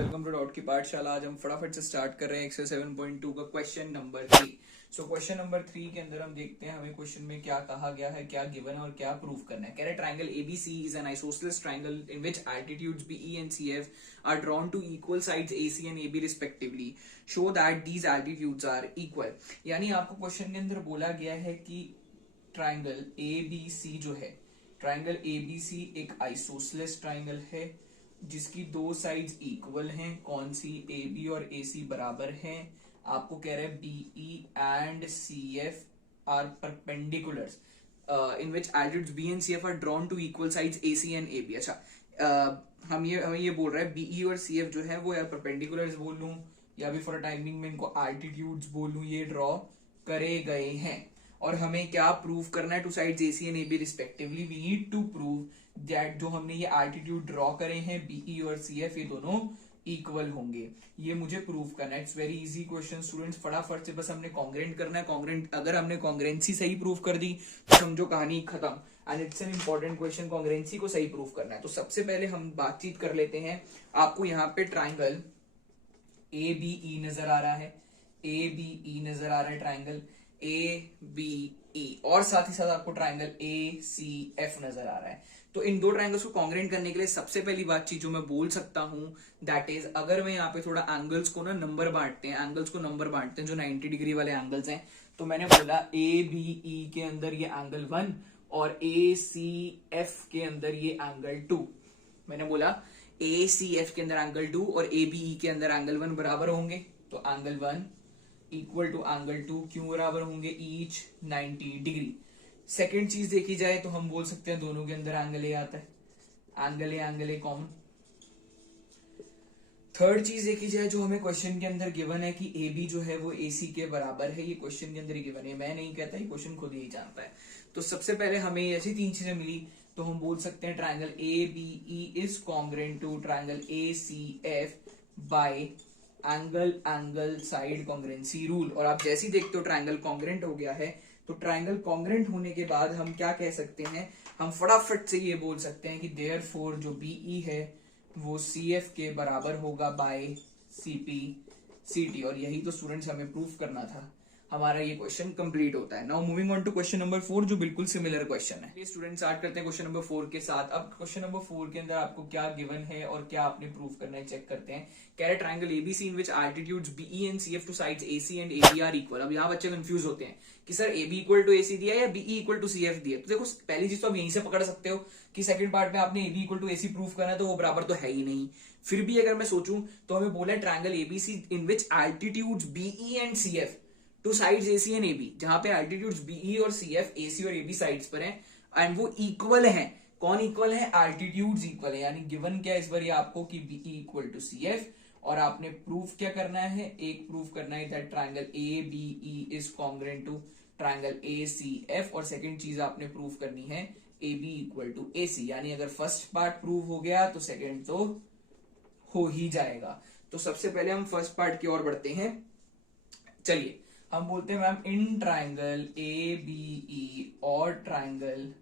Welcome to dot की पाठशाला। आज हम फटाफट से स्टार्ट कर रहे हैं एक्सरसाइज 7.2 का क्वेश्चन नंबर 3। क्वेश्चन नंबर 3 के अंदर हम देखते हैं हमें क्वेश्चन में क्या कहा गया है, क्या गिवन है और क्या प्रूव करना है। कह रहे triangle ABC is an isosceles triangle in which altitudes BE and CF are drawn to equal sides AC and AB respectively. Show that these altitudes are equal. यानी आपको क्वेश्चन के अंदर बोला गया है कि ट्राइंगल एबीसी जो है, ट्राइंगल एबीसी एक आइसोसेलेस ट्राइंगल है जिसकी दो साइड्स इक्वल हैं। कौन सी? ए बी और ए सी बराबर हैं। आपको कह रहे हैं BE and C F are perpendiculars in which altitudes B and C F are drawn to equal sides A C and A B. अच्छा, हमें ये बोल रहा है बीई और सी एफ जो है वो यार परपेंडिकुलर्स बोल लूं या भी फॉर टाइमिंग में इनको एल्टीट्यूड्स बोल लूं, ये ड्रॉ करे गए हैं। और हमें क्या प्रूव करना है? To sides A C and A B respectively we need to prove that जो हमने ये एल्टीट्यूड ड्रॉ करे हैं बीई और सी एफ, ये दोनों इक्वल होंगे। ये मुझे प्रूव करना है। It's very easy question students, फटाफट से बस हमने कॉन्ग्रेंट करना है। कॉन्ग्रेंट अगर हमने कॉन्ग्रेंसी सही प्रूव कर दी तो समझो कहानी खत्म। And it's an important question, कॉन्ग्रेंसी को सही प्रूव करना है। तो सबसे पहले हम बातचीत कर लेते हैं। आपको यहाँ पे ट्राइंगल ए बी ई नजर आ रहा है, ए बी ई नजर आ रहा है ट्राइंगल ए बी ई, और साथ ही साथ आपको ट्राइंगल ए सी एफ नजर आ रहा है। तो इन दो ट्राइंगल्स को कॉन्ग्रेंट करने के लिए सबसे पहली बात चीज जो मैं बोल सकता हूं दैट इज, अगर मैं यहाँ पे थोड़ा एंगल्स को ना नंबर बांटते हैं, एंगल्स को नंबर बांटते हैं जो 90 डिग्री वाले एंगल्स हैं, तो मैंने बोला ए बी ई के अंदर ये एंगल 1 और ए सी एफ के अंदर ये एंगल 2। मैंने बोला ए सी एफ के अंदर एंगल 2 और ए बी ई के अंदर एंगल 1 बराबर होंगे। तो एंगल 1 इक्वल टू एंगल 2 क्यों बराबर होंगे? Each 90 degree. सेकेंड चीज देखी जाए तो हम बोल सकते हैं दोनों के अंदर एंगल ए आता है, एंगल ए कॉमन। थर्ड चीज देखी जाए जो हमें क्वेश्चन के अंदर गिवन है कि ए बी जो है वो ए सी के बराबर है, ये क्वेश्चन के अंदर ही गिवन है, मैं नहीं कहता, ये क्वेश्चन खुद ही जानता है। तो सबसे पहले हमें ऐसी तीन चीजें मिली तो हम बोल सकते हैं triangle A B E is congruent to triangle A C F by angle side congruency rule. और आप जैसे ही देखते हो ट्राइंगल कॉन्ग्रेंट हो गया है, तो ट्राइंगल कॉन्ग्रेंट होने के बाद हम क्या कह सकते हैं? हम फटाफट से ये बोल सकते हैं कि देयरफॉर जो बीई है वो सीएफ के बराबर होगा बाय सीपी सीटी। और यही तो स्टूडेंट्स हमें प्रूफ करना था। हमारा ये क्वेश्चन कंप्लीट होता है। Now moving on to question number 4 जो बिल्कुल सिमिलर क्वेश्चन है। स्टूडेंट स्टार्ट करते हैं क्वेश्चन नंबर 4 के साथ। अब क्वेश्चन नंबर 4 के अंदर आपको क्या गिवन है और क्या आपने प्रूव करना है चेक करते हैं। कह रहे triangle ABC in which altitudes BE and CF to sides AC and AB are equal. अब यहाँ बच्चे कंफ्यूज होते हैं कि sir AB equal to AC दिया या बीई इक्वल टू सीएफ दिया। तो देखो पहली चीज तो आप यहीं से पकड़ सकते हो कि सेकंड पार्ट में आपने AB equal to AC prove करना है तो वो बराबर तो है ही नहीं। फिर भी अगर मैं सोचूं तो हमें बोला triangle ABC in which altitudes BE and CF to sides AC and AB, जहां पे एल्टीट्यूड्स बीई और सीएफ एसी और एबी साइड्स पर हैं एंड वो इक्वल हैं। कौन इक्वल है? एल्टीट्यूड्स इक्वल है। यानी गिवन क्या इस बार ये आपको कि बीई इक्वल टू सीएफ, और आपने प्रूफ क्या करना है? एक प्रूफ करना है that triangle A B E is congruent to triangle A C F, और सेकंड चीज आपने प्रूफ करनी है A B equal to A C. यानी अगर फर्स्ट पार्ट प्रूव हो गया तो सेकंड तो हो ही जाएगा। तो सबसे पहले हम फर्स्ट पार्ट की ओर बढ़ते हैं। चलिए हम बोलते हैं ma'am in triangle A B E और ट्राइंगल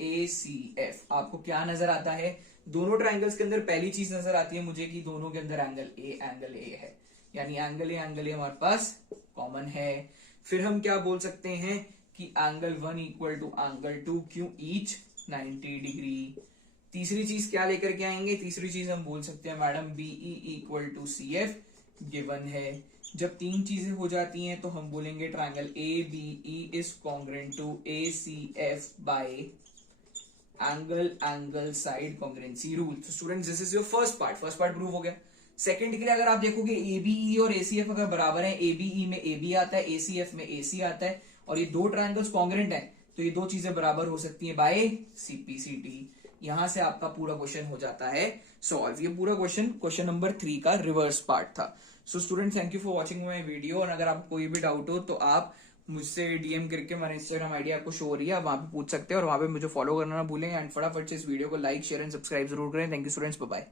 ए सी एफ आपको क्या नजर आता है? दोनों ट्राइंगल्स के अंदर पहली चीज नजर आती है मुझे कि दोनों के अंदर एंगल ए है। यानी एंगल ए हमारे पास कॉमन है। फिर हम क्या बोल सकते हैं कि एंगल 1 इक्वल टू एंगल 2 क्यों? Each 90 degree. तीसरी चीज क्या लेकर के आएंगे? तीसरी चीज हम बोल सकते हैं madam BE equal to C F given है। जब तीन चीजें हो जाती हैं तो हम बोलेंगे triangle A B E is congruent to A C F by angle side congruency rule. तो students this is your first part prove हो गया। सेकंड के लिए अगर आप देखोगे ए बी ई और ए सी एफ अगर बराबर है, ए बी ई में ए बी आता है, ए सी एफ में ए सी आता है, और ये दो ट्राइंगल्स कॉन्ग्रेंट है तो ये दो चीजें बराबर हो सकती है बाय सीपी सी टी। यहां से आपका पूरा क्वेश्चन हो जाता है सॉल्व। ये पूरा क्वेश्चन नंबर 3 का रिवर्स पार्ट था। So student thank you for watching my video. और अगर आपको कोई भी डाउट हो तो आप मुझसे डीएम करके, मेरा इंस्टाग्राम आईडी आपको शो हो रही है, आप वहां पे पूछ सकते हैं और वहां पे मुझे फॉलो करना ना भूलें। एंड फटाफट से इस वीडियो को लाइक शेयर एंड सब्सक्राइब जरूर करें। Thank you students, bye bye.